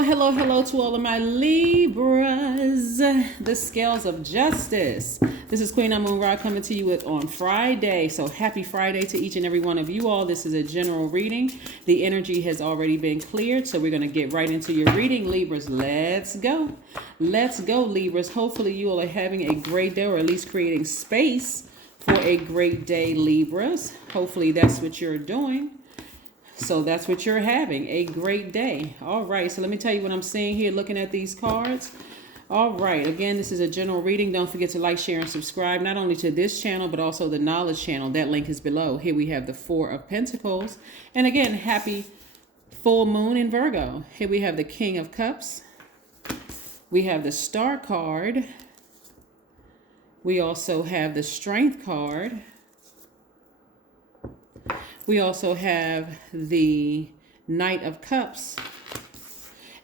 Hello to all of my Libras, the scales of justice. This is Queen Amun Ra coming to you on Friday. So happy Friday to each and every one of you all. This is a general reading. The energy has already been cleared, so we're going to get right into your reading, Libras. Let's go. Let's go, Libras. Hopefully you all are having a great day, or at least creating space for a great day, Libras. Hopefully that's what you're doing. So that's what you're having, a great day. All right, so let me tell you what I'm seeing here looking at these cards. All right, again, this is a general reading. Don't forget to like, share, and subscribe, not only to this channel, but also the Knowledge channel. That link is below. Here we have the Four of Pentacles. And again, happy full moon in Virgo. Here we have the King of Cups. We have the Star card. We also have the Strength card. We also have the Knight of Cups,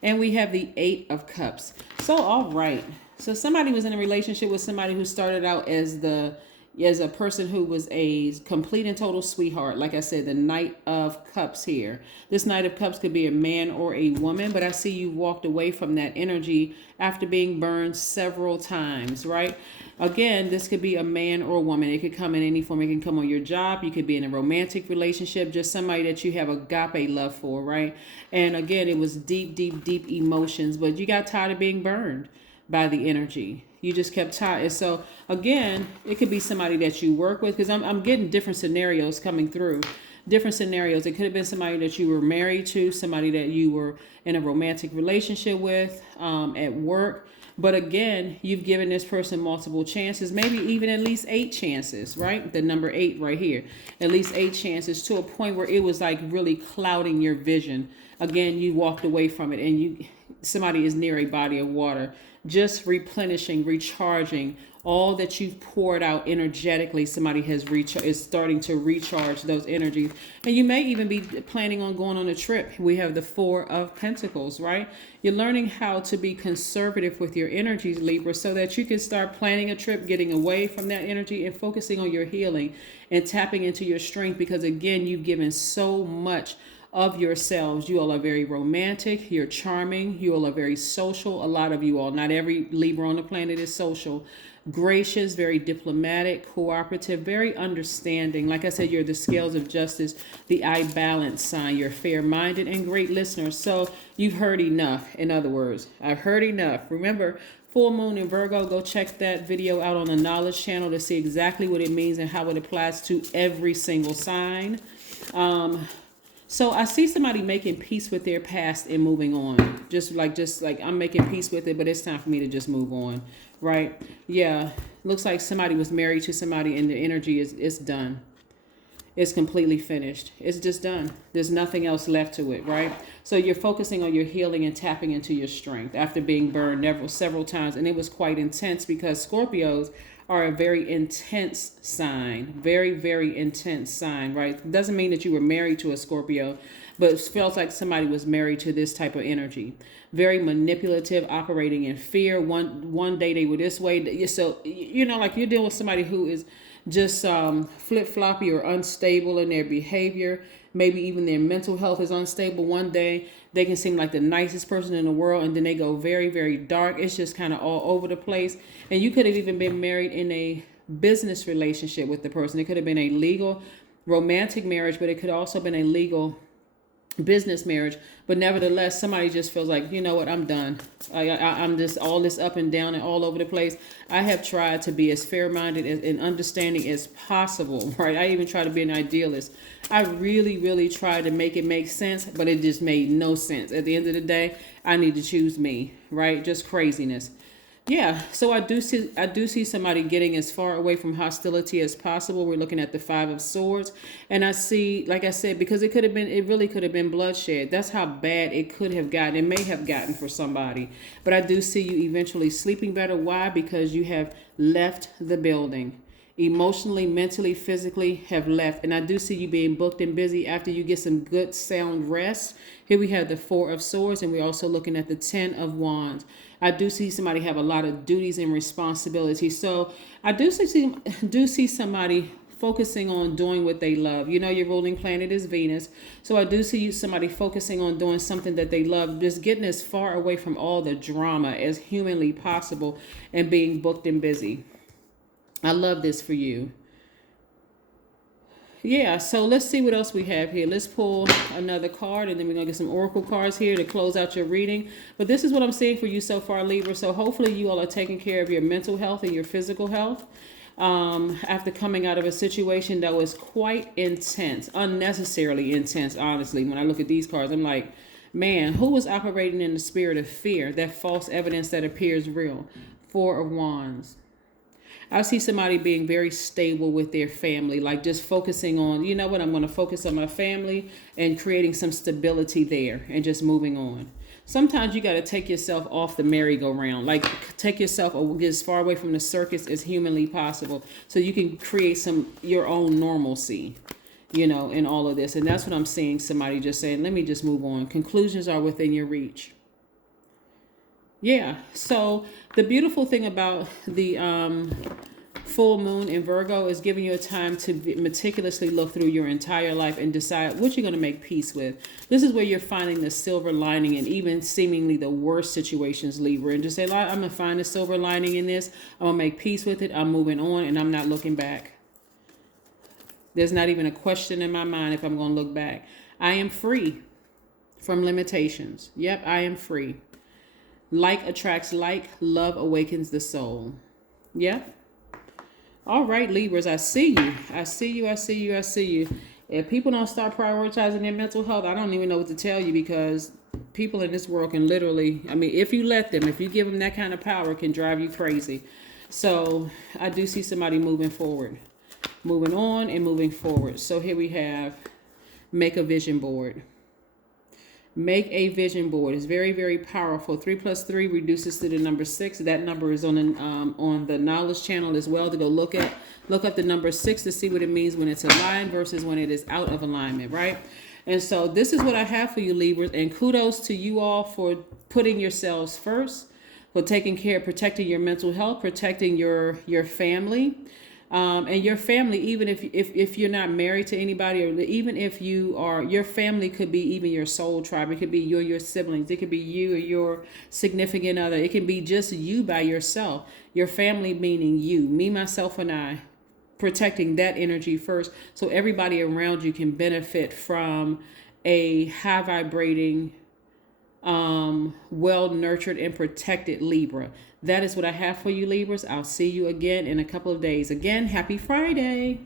and we have the Eight of Cups. So, all right. So somebody was in a relationship with somebody who started out as a person who was a complete and total sweetheart. Like I said, the Knight of Cups here. This Knight of Cups could be a man or a woman, but I see you walked away from that energy after being burned several times, right? Again, this could be a man or a woman. It could come in any form. It can come on your job. You could be in a romantic relationship, just somebody that you have agape love for, right? And again, it was deep emotions, but you got tired of being burned by the energy. You just kept tired. So again, it could be somebody that you work with, because I'm getting different scenarios coming through. Different scenarios. It could have been somebody that you were married to, somebody that you were in a romantic relationship with, at work. But again, you've given this person multiple chances, maybe even at least 8 chances, right? The number 8 right here. At least 8 chances, to a point where it was like really clouding your vision. Again, you walked away from it, and somebody is near a body of water, just replenishing, recharging all that you've poured out energetically. Somebody is starting to recharge those energies. And you may even be planning on going on a trip. We have the Four of Pentacles, right? You're learning how to be conservative with your energies, Libra, so that you can start planning a trip, getting away from that energy and focusing on your healing and tapping into your strength, because again, you've given so much of yourselves. You all are very romantic. You're charming. You all are very social. A lot of you all, not every Libra on the planet is social. Gracious, very diplomatic, cooperative, very understanding. Like I said, you're the scales of justice, the I balance sign. You're fair-minded and great listeners. So you've heard enough. In other words, I've heard enough. Remember, full moon in Virgo. Go check that video out on the Knowledge channel to see exactly what it means and how it applies to every single sign. So I see somebody making peace with their past and moving on. Just like I'm making peace with it, but it's time for me to just move on, right? Yeah, looks like somebody was married to somebody and the energy is done. It's completely finished. It's just done. There's nothing else left to it, right? So you're focusing on your healing and tapping into your strength after being burned several times. And it was quite intense, because Scorpios are a very intense sign. Very intense sign, right? Doesn't mean that you were married to a Scorpio, but it feels like somebody was married to this type of energy. Very manipulative, operating in fear. One day they were this way. So, like you're dealing with somebody who is just flip-floppy or unstable in their behavior. Maybe even their mental health is unstable. One day they can seem like the nicest person in the world, and then they go very dark. It's just kind of all over the place. And you could have even been married in a business relationship with the person. It could have been a legal romantic marriage, but it could also have been a legal business marriage. But nevertheless, somebody just feels like, you know what, I'm done. I'm just all this up and down and all over the place. I have tried to be as fair-minded and understanding as possible, right? I even try to be an idealist. I really tried to make it make sense, but it just made no sense. At the end of the day, I need to choose me, right? Just craziness. Yeah, so I do see somebody getting as far away from hostility as possible. We're looking at the Five of Swords, and I see, like I said, because it really could have been bloodshed. That's how bad it could have gotten. It may have gotten for somebody, but I do see you eventually sleeping better. Why? Because you have left the building. Emotionally, mentally, physically have left. And I do see you being booked and busy after you get some good sound rest. Here we have the Four of Swords, and we're also looking at the Ten of Wands. I do see somebody have a lot of duties and responsibilities. So I do see somebody focusing on doing what they love. You know, your ruling planet is Venus. So I do see somebody focusing on doing something that they love, just getting as far away from all the drama as humanly possible and being booked and busy. I love this for you. Yeah, so let's see what else we have here. Let's pull another card, and then we're going to get some oracle cards here to close out your reading. But this is what I'm seeing for you so far, Libra. So hopefully you all are taking care of your mental health and your physical health after coming out of a situation that was quite intense, unnecessarily intense, honestly. When I look at these cards, I'm like, man, who was operating in the spirit of fear, that false evidence that appears real? Four of Wands. I see somebody being very stable with their family, like just focusing on, you know what, I'm going to focus on my family and creating some stability there and just moving on. Sometimes you got to take yourself off the merry-go-round, like take yourself as far away from the circus as humanly possible so you can create your own normalcy, you know, in all of this. And that's what I'm seeing, somebody just saying, let me just move on. Conclusions are within your reach. Yeah, so the beautiful thing about the full moon in Virgo is giving you a time to meticulously look through your entire life and decide what you're going to make peace with. This is where you're finding the silver lining in even seemingly the worst situations, Libra. And just say, I'm going to find the silver lining in this. I'm going to make peace with it. I'm moving on and I'm not looking back. There's not even a question in my mind if I'm going to look back. I am free from limitations. Yep, I am free. Like attracts like, love awakens the soul. Yep. All right, Libras, I see you. I see you, I see you, I see you. If people don't start prioritizing their mental health, I don't even know what to tell you, because people in this world can literally, I mean, if you let them, if you give them that kind of power, can drive you crazy. So I do see somebody moving forward, moving on and moving forward. So here we have make a vision board. Make a vision board. It's very, very powerful. 3 + 3 reduces to the number 6. That number is on the knowledge channel as well, to go look up the number 6 to see what it means when it's aligned versus when it is out of alignment, right? And so this is what I have for you, Libras, and kudos to you all for putting yourselves first, for taking care, protecting your mental health, protecting your family. And your family, even if you're not married to anybody, or even if you are, your family could be even your soul tribe. It could be you or your siblings. It could be you or your significant other. It can be just you by yourself. Your family meaning you, me, myself, and I, protecting that energy first, so everybody around you can benefit from a high vibrating, well nurtured and protected Libra. That is what I have for you, Libras. I'll see you again in a couple of days. Again, happy Friday.